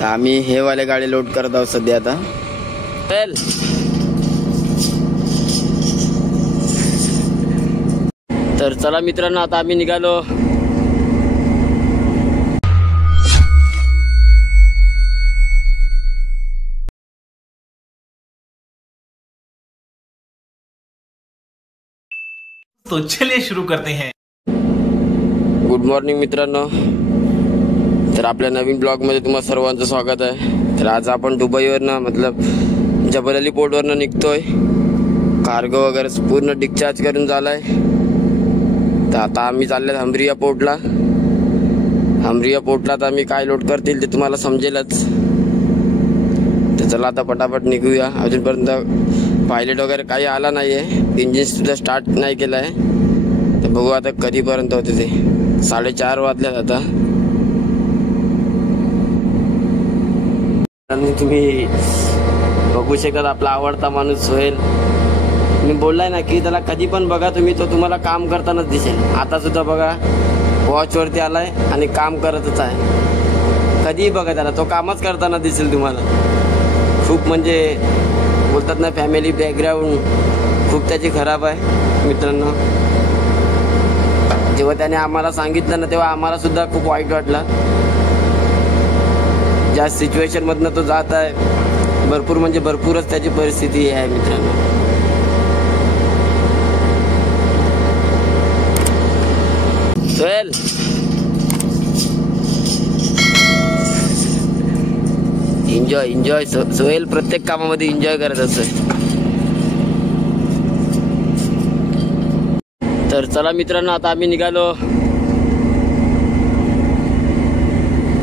तर आम्ही हे वाले गाडी लोड करत आहोत सध्या आता. तर चला मित्रांनो, आता आम्ही निघालो. तो चलिए शुरू करते हैं. गुड मॉर्निंग मित्रांनो. तर आपल्या नवीन ब्लॉग मध्ये तुम्हा सर्वांचं स्वागत आहे. तर आज आपण दुबईवरनं मतलब जबल अली पोर्टवरनं निघतोय. कार्गो वगैरे पूर्ण डिस्चार्ज करून झालाय. तर आता आम्ही चालले हमरिया पोर्टला. हमरिया पोर्टला तर आम्ही काय लोड करतील ते तुम्हाला समजेलच. तर चला आता पटापट निघूया. अजूनपर्यंत पायलट वगैरे काही आला नाहीये. इंजिन सुद्धा स्टार्ट नाही केलं आहे. तर बघू आता कधीपर्यंत होते ते. 4:30 वाजल्यात आता. आणि तुम्ही बघू शकता आपला आवडता माणूस सोहेल. मी बोललाय ना की त्याला कधी पण बघा तुम्ही, तो तुम्हाला काम करतानाच दिसेल. आता सुद्धा बघा वॉचवरती आलाय आणि काम करतच आहे. कधीही बघा त्याला, तो कामच करताना दिसेल तुम्हाला. खूप म्हणजे बोलतात ना, फॅमिली बॅकग्राऊंड खूप त्याची खराब आहे मित्रांनो. जेव्हा त्याने आम्हाला सांगितलं ना, तेव्हा आम्हाला सुद्धा खूप वाईट वाटलं. ज्या सिच्युएशन मधनं तो जात आहे, भरपूर म्हणजे भरपूरच त्याची परिस्थिती आहे मित्रांनो. सोहेल, एन्जॉय सोहेल प्रत्येक कामामध्ये एन्जॉय करत असतो. तर चला मित्रांनो, आता आम्ही निघालो.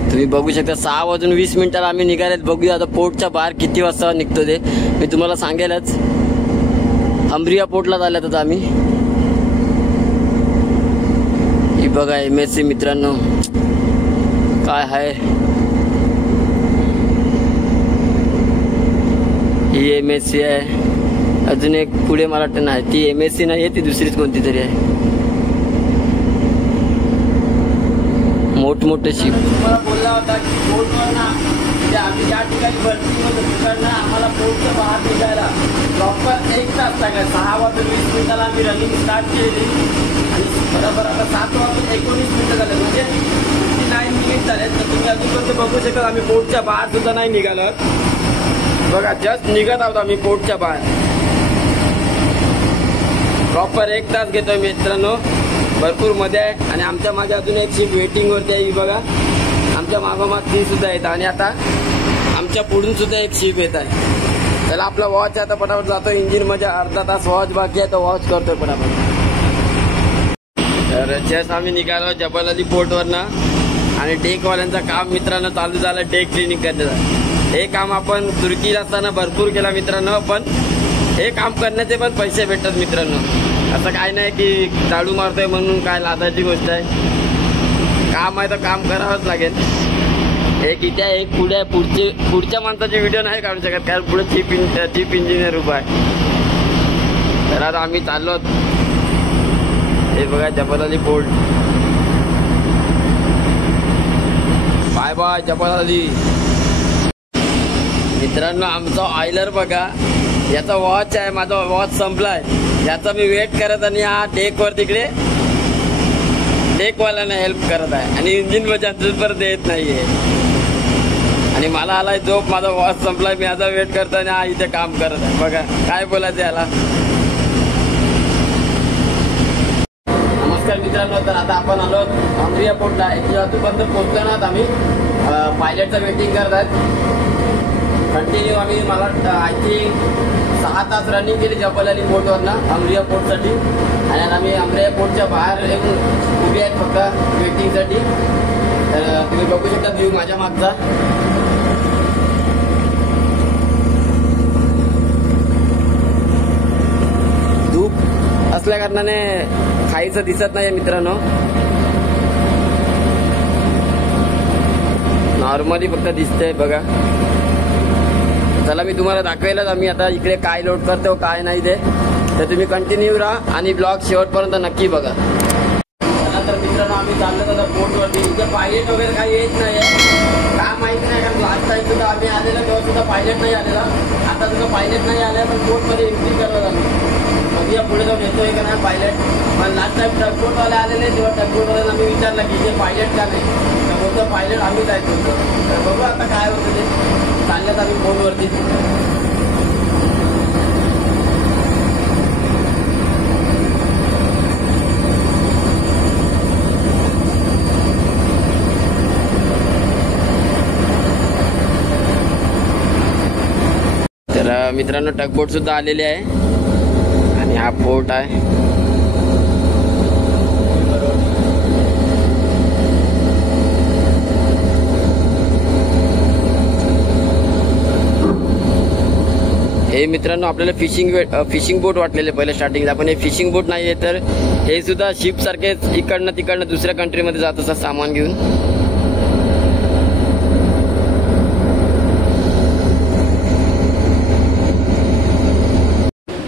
तुम्ही बघू शकता 6:20 आम्ही निघालेत. बघूया आता पोर्टच्या बाहेर किती वाजता निघतो ते मी तुम्हाला सांगेलच. हमरिया पोर्टला आल्यात आता आम्ही. ही बघा MSC मित्रांनो काय आहे. ही MSC आहे. अजून एक पुढे मला वाटतं नाही, ती MSC नाही आहे, ती दुसरीच कोणती तरी आहे. मोठमोठे शिप. मला बोलला होता की पोर्टवर ना, आम्ही ज्या ठिकाणी भरतीमध्ये तिकडनं आम्हाला पोर्टच्या बाहेर निघायला प्रॉपर 1 तास लागला. 6:20 आम्ही रनिंग स्टार्ट केली आणि बरोबर आता 7:19 झाले, म्हणजे 59 मिनिट झाले. तर तुम्ही अजूनपर्यंत बघू शकता आम्ही पोर्टच्या बाहेर सुद्धा नाही निघालो. बघा जस्ट निघत आहोत आम्ही पोर्टच्या बाहेर. प्रॉपर 1 तास घेतोय मित्रांनो. भरपूर मध्ये आहे. आणि आमच्या मागे अजून एक शिप वेटिंग वरती आहे. बघा आमच्या मागोमाग ती सुद्धा येत. आणि आता आमच्या पुढून सुद्धा एक शिप येत आहे. त्याला आपला वॉच आहे, आता पटापट जातो. इंजिन मध्ये अर्धा तास वॉच बाकी आहे, तो वॉच करतोय पटापट. तर जस्ट आम्ही निघालो जबल अली पोर्टवरनं. आणि डेकवाल्यांचं काम मित्रांनो चालू झालं, डेक क्लिनिंग करण्याचं. हे काम आपण तुर्कीला असताना भरपूर केला मित्रांनो. पण हे काम करण्याचे पण पैसे भेटतात मित्रांनो. असं काय नाही की चालू मारतोय म्हणून काय लादाची गोष्ट आहे. काम आहे तर काम करावंच लागेल. एक इथे आहे, एक पुढे आहे. पुढच्या माणसाचे व्हिडिओ नाही काढू शकत कारण पुढे चीफ इंजिनियर उभा आहे. तर आता आम्ही चाललो. हे बघा जबल अली पोर्ट. बाय बाय जबल अली. मित्रांनो आमचा ऑइलर बघा, याचा वॉच आहे. माझा वॉच संपलाय, याचा मी वेट करत आणि हा डेकवर तिकडे डेकवाल्याने हेल्प करत आहे. आणि इंजिन मध्ये अजूनपर्यंत येत नाहीये. आणि मला आलाय झोप, माझा वॉच संपलाय, मी याचा वेट करतो आणि हा इथे काम करत आहे. बघा काय बोलायचं याला. नमस्कार मित्रांनो. तर आता आपण आलो हमरिया पोर्टला. अजूनपर्यंत पोहोचलो ना आम्ही. पायलटचं वेटिंग करत आहेत. कंटिन्यू आम्ही मला आय थिंक 6 तास रनिंग केली जबल अली पोर्टवरनं हमरिया पोर्टसाठी. आणि आम्ही हमरिया पोर्टच्या बाहेर येऊन उभे आहेत फक्त वेटिंगसाठी. तर तुम्ही बघू शकता व्ह्यू माझ्या मागचा. धूप असल्या कारणाने खायचं दिसत नाही मित्रांनो. नॉर्मली फक्त दिसतंय बघा. चला मी तुम्हाला दाखवायलाच आम्ही आता इकडे काय लोड करतो काय नाही ते. तर तुम्ही कंटिन्यू राहा आणि ब्लॉग शेवटपर्यंत नक्की बघा. मित्रांनो आम्ही चाललो आता पोर्टवरती. इथे पायलट वगैरे काही येत नाही, का माहिती नाही, कारण लास्ट पायलट नाही आलेला. आता तुझा पायलट नाही आला पण बोटमध्ये एंट्री करत आलो. मग या पुढे जाऊन येतोय का नाही पायलट. पण लास्ट टाइम टगबोटवाले आलेले तेव्हा टगबोटवाल्यांना मी विचारला की जे पायलट का नाही, तर बोलतो पायलट आम्हीच आहेत होतं. तर बघू आता काय होतं ते. चालल्यात आम्ही बोटवरती. तर मित्रांनो टगबोट सुद्धा आलेले आहे आणि हा बोट आहे. हे मित्रांनो आपल्याला फिशिंग बोट वाटलेले पहिले स्टार्टिंगला, पण हे फिशिंग बोट नाही आहे. तर हे सुद्धा शिप सारखेच इकडनं तिकडनं दुसऱ्या कंट्रीमध्ये जात असतात सामान घेऊन.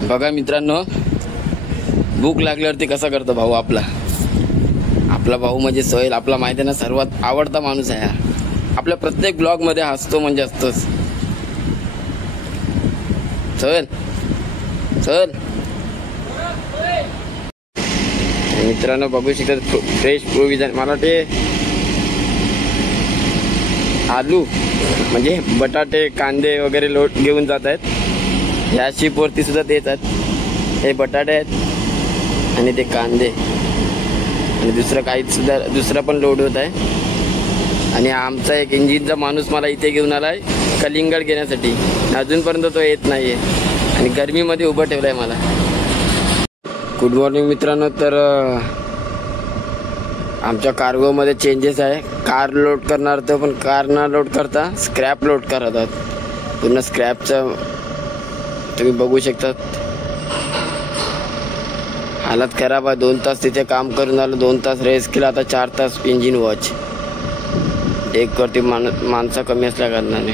बघा मित्रांनो, भूक लागल्यावरती कसा करतो भाऊ आपला भाऊ म्हणजे सोहेल. आपला माहिती आहे ना, सर्वात आवडता माणूस आहे हा. आपल्या प्रत्येक ब्लॉग मध्ये हसतो म्हणजे असतोच. सोहेल मित्रांनो बघू शकतात फ्रेश प्रोविजन. मला ते आलू म्हणजे बटाटे कांदे वगैरे लोट घेऊन जात आहेत. ह्या शिपवरती सुद्धा तेच आहेत. हे बटाटे आहेत आणि ते कांदे आणि दुसरा पण लोड होत आहे. आणि आमचा एक इंजिनचा माणूस मला इथे घेऊन आलाय कलिंगड घेण्यासाठी. अजूनपर्यंत तो येत नाहीये आणि गरमीमध्ये उभं ठेवलंय मला. गुड मॉर्निंग मित्रांनो. तर आमच्या कार्गोमध्ये चेंजेस आहे. कार लोड करणार होतो पण कार न लोड करता स्क्रॅप लोड करत आहोत. पूर्ण स्क्रॅपचं तुम्ही बघू शकता. हालत खराब आहे. 2 तास तिथे काम करून आलो, 2 तास रेस्ट केला, आता 4 तास इंजिन वॉच. डेकवरती माणसं कमी असल्या कारणाने.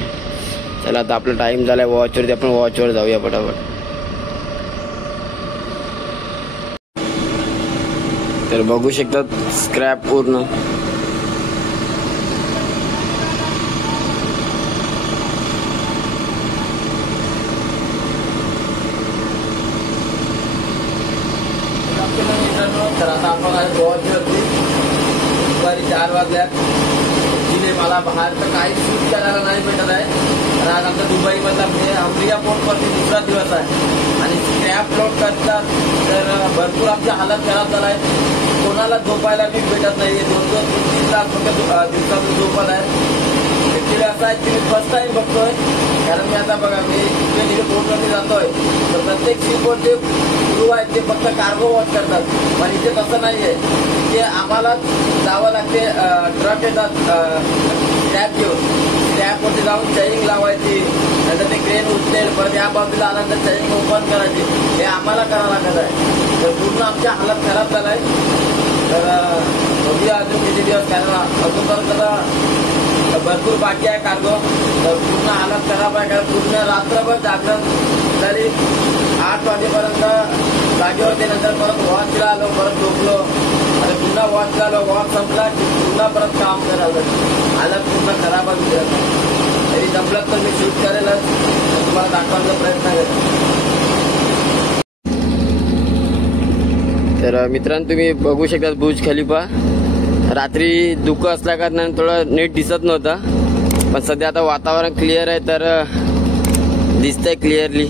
चला आता आपला टाइम झालाय वॉचवरती, आपण वॉचवर जाऊया पटापट. तर बघू शकतात स्क्रॅप पूर्ण. तर आता आपण आज वॉचवरती दुपारी 4 वाजल्यात. तिने मला बाहेरचं काही शूट करायला नाही भेटत आहे. तर आज आमचा दुबईमधला अमरिया पोर्टवरती दुसरा दिवस आहे आणि स्क्रॅप लोड करतात. तर भरपूर आमची हालत खराब झाला आहे. कोणाला झोपायला मी भेटत नाही. 2-3 तास दिवसातून झोपत आहे. ऍक्च्युली असं आहे की मी फर्स्ट टाइम बघतोय. कारण मी आता बघा मी तिथे बोटवरती जातोय तर प्रत्येक शिपवर जे क्रू आहेत ते फक्त कार्गो वॉच करतात. पण इथे तसं नाहीये. इथे आम्हाला जावं लागते. ट्रक येतात स्क्रॅप घेऊन. स्क्रॅपवरती जाऊन चेनिंग लावायची, नंतर ते क्रेन उचलेल, परत या बाजूला आल्यानंतर चेनिंग ओपन करायची. हे आम्हाला करावं लागत आहे. तर पूर्ण आमच्या हालत खराब झालाय. तर बघूया अजून किती दिवस. कारण अजूनपर्यंत भरपूर बाकी आहे कार्गो. तर पूर्ण हालत खराब आहे. कारण पूर्ण रात्रभर जागरण तरी 8 वाजेपर्यंत जागेवरती. नंतर परत वॉचला आलो, परत झोपलो आणि पुन्हा वॉचला आलो. वॉच संपला की पुन्हा परत काम करायला. हालत पूर्ण खराब आहे. तरी जमलं तर मी शूट करेलच, तुम्हाला दाखवण्याचा प्रयत्न करेल. तर मित्रांनो तुम्ही बघू शकता बुर्ज खलिफा. रात्री धुकं असल्या कारणाने थोडं नीट दिसत नव्हतं, पण सध्या आता वातावरण क्लिअर आहे तर दिसतंय क्लिअरली.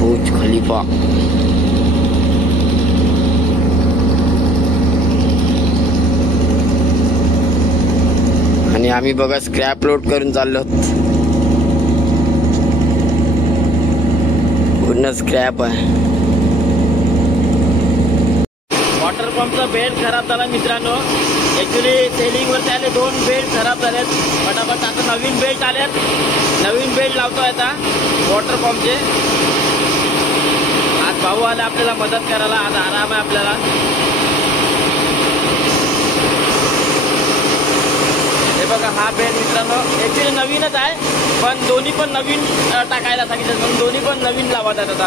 बुर्ज खलिफा. आणि आम्ही बघा स्क्रॅप लोड करून चाललो. पूर्ण स्क्रॅप आहे. वॉटर पंपचा बेल्ट खराब झाला मित्रांनो. ऍक्च्युली सेलिंगवरती आले 2 बेल्ट खराब झालेत. फटाफट आता नवीन बेल्ट आलेत. नवीन बेल्ट लावतोय आता वॉटर पंपचे. आज भाऊ आला आपल्याला मदत करायला. आज आराम आहे आपल्याला. हे बघा हा बेल्ट मित्रांनो ऍक्च्युली नवीनच आहे, पण दोन्ही पण नवीन टाकायला सांगितलं म्हणून दोन्ही पण नवीन लावत आहेत. आता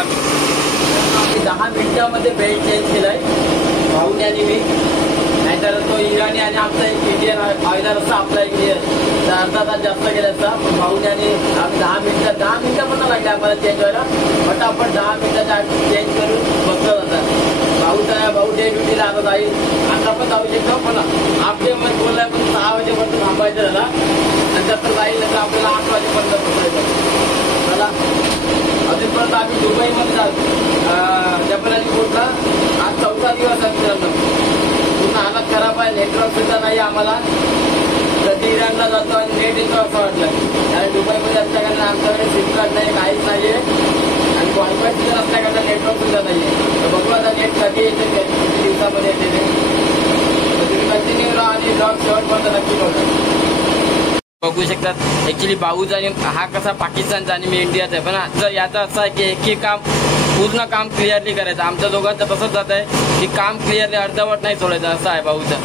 आम्ही 10 मिनिटामध्ये बेल्ट चेंज केलाय भाऊने आणि मी. नाहीतर तो तो इराणी आणि आमचा एक इंडियन ऑइलर असता आपला इंडियन अर्धा तास जास्त गेला असता. पण भाऊने आणि 10 मिनिटं पण लागले आम्हाला चेंज व्हायला. फटाफट 10 मिनिटाच्या आत चेंज करून बसलं जातात. भाऊ डे ड्युटीला आता जाईल. आता पण जाऊ शकतो पण हाफ डे मध्ये बोललाय पण 6 वाजेपर्यंत थांबायचं झाला. नंतर तर जाईल नंतर आपल्याला 8 वाजेपर्यंत पोहोचायचं मला. अजूनपर्यंत आम्ही दुबईमध्ये जातो जबल अली पोर्टला. आज 4था दिवस आहे मित्रांनो. पूर्ण हालत खराब आहे. नेटवर्क सुद्धा नाही आम्हाला. कधी इराणला जातो आणि नेट येतो असं वाटलं. कारण दुबईमध्ये असल्या कारण आमच्याकडे सिम कार्ड नाही काहीच नाहीये आणि वायफाय सुद्धा असल्या कारण नेटवर्क सुद्धा नाहीये. तर बघू आता नेट कधी येते किती दिवसामध्ये येते ते. तुम्ही कंटिन्यू राहा आणि ब्लॉग शेवटपर्यंत नक्की बघा. बघू शकतात ऍक्च्युली भाऊचा हा कसा पाकिस्तानचा आणि मी इंडियाचा आहे. पण आजचं याचा असं आहे की एक काम पूर्ण काम क्लिअरली करायचं. आमच्या दोघांचं तसंच जात आहे की काम क्लिअरली अर्धवट नाही सोडायचं असं आहे भाऊचं.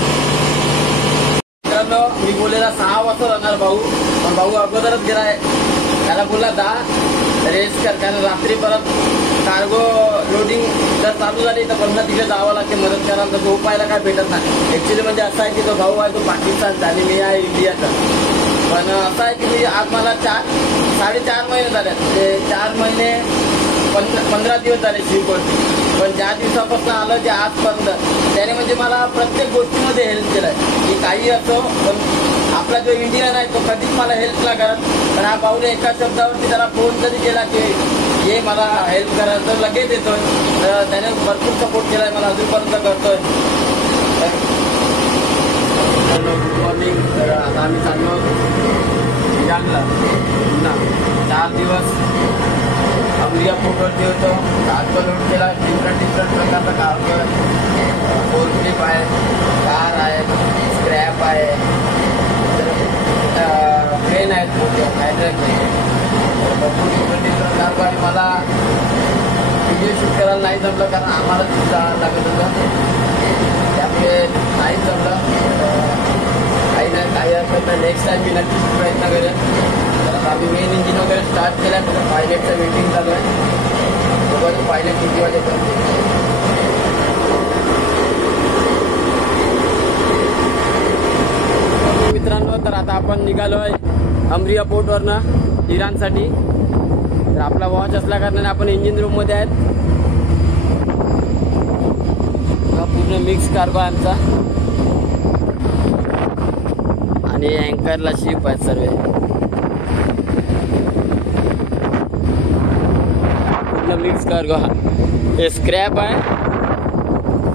मित्रांनो मी बोललेला 6 वाजता जाणार भाऊ पण भाऊ अगोदरच गेलाय. त्याला बोलला 10 रेस्ट कर कारण रात्री परत कार्गो लोडिंग जर चालू झाली तर पुन्हा तिथे जावं लागते मदत करा. तर झोपायला काय भेटत नाही. ऍक्च्युली म्हणजे असं आहे की तो भाऊ आहे तो पाकिस्तानचा आणि मी आहे इंडियाचा. पण असं आहे की मी आज मला 4.5 महिने झाले. म्हणजे 4 महिने 15 दिवस झाले शिवकोटची. पण ज्या दिवसापासून आलं जे आजपर्यंत त्याने म्हणजे मला प्रत्येक गोष्टीमध्ये हेल्प केलाय की काही असो. पण आपला जो इंडियन आहे तो कधीच मला हेल्प नाही करत. पण हा भाऊने एका शब्दावरती त्याला फोन जरी केला की हे मला हेल्प करा तर लगेच येतोय. तर त्याने भरपूर सपोर्ट केलाय मला अजूनपर्यंत करतोय. Good morning. तर आता आम्ही चाललो इराणला पुन्हा 4 दिवस अमरिया पोर्टवरती होतो. कार्गो लोड केला. डिफरंट प्रकारचा कार्गो फोर्कलिफ्ट आहे, कार आहे, स्क्रॅप आहे, ट्रेन आहेत मोठे हायड्रॅक. भरपूर डिफरंट कार्गो आणि मला व्हिडिओ शूट करायला नाही जमलं कारण आम्हाला तिथे जावं लागत होतं. त्यामुळे नाही जमलं. काही हरकत नाही. नेक्स्ट टाइम मी नक्कीच प्रयत्न करेन. तर आम्ही मेन इंजिन वगैरे स्टार्ट केलं आहे. पायलटचं मीटिंग चालू आहे. बघा पायलट किती वाजेपर्यंत. मित्रांनो तर आता आपण निघालो आहे अमरिया पोर्टवरनं इराणसाठी. तर आपला वॉच असल्या कारणाने आपण इंजिन रूम मध्ये आहेत. पूर्ण मिक्स कार्गो आहे आमचा आणि अँकरला शिप आहेत सर्व. पूर्ण मिक्स कार्गो. हे स्क्रॅप आहे.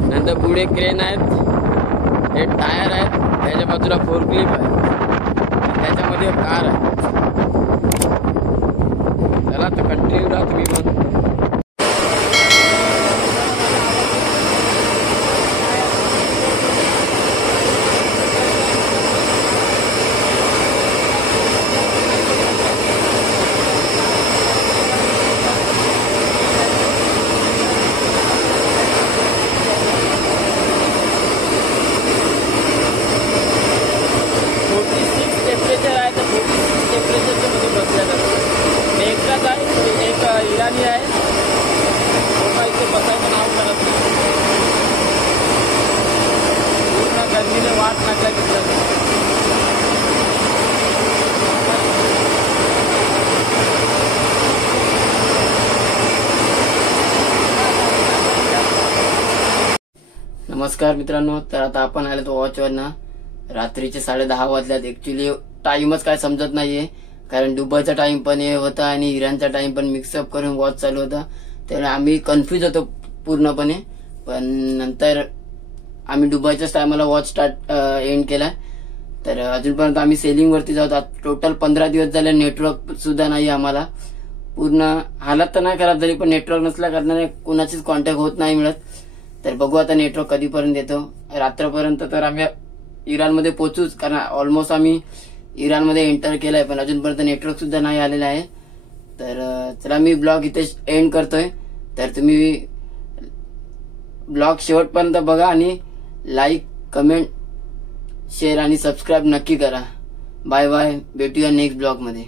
नंतर पुढे क्रेन आहेत. हे टायर आहेत. त्याच्या बाजूला फोर्कलिफ्ट आहे. त्याच्यामध्ये कार आहे. चला तर कंटिन्यू राहा तुम्ही पण. इराणी आहे. इथे बसायचं नाव करत नाही. पूर्ण गर्दीने वाट लागला तिथं. नमस्कार मित्रांनो. तर आता आपण आलो तो वॉचवरनं. रात्रीचे 10:30 वाजल्यात. ऍक्च्युली टाइमच काय समजत नाहीये कारण दुबईचा टाइम पण हे होता आणि इराणचा टाइम पण मिक्सअप करून वॉच चालू होता. त्यामुळे आम्ही कन्फ्युज होतो पूर्णपणे. पण नंतर आम्ही दुबईच्याच टायमाला वॉच एंड केला. तर अजूनपर्यंत आम्ही सेलिंग वरती जातो. टोटल 15 दिवस झाले. नेटवर्क सुद्धा नाही आम्हाला. पूर्ण हालत तर नाही खराब झाली पण नेटवर्क नसल्या कारणाने कोणाचीच कॉन्टॅक्ट होत नाही मिळत. तर बघू आता नेटवर्क कधीपर्यंत येतो. रात्रपर्यंत तर आम्ही इराणमध्ये पोहोचूच कारण ऑलमोस्ट आम्ही इराणमध्ये एंटर केलाय पण अजूनपर्यंत नेटवर्क सुद्धा नाही आलेलं आहे. तर चला मी ब्लॉग इथे एंड करतोय. तर तुम्ही ब्लॉग शेवटपर्यंत बघा आणि लाईक, कमेंट, शेअर आणि सबस्क्राईब नक्की करा. Bye bye. भेटूया नेक्स्ट ब्लॉग मध्ये.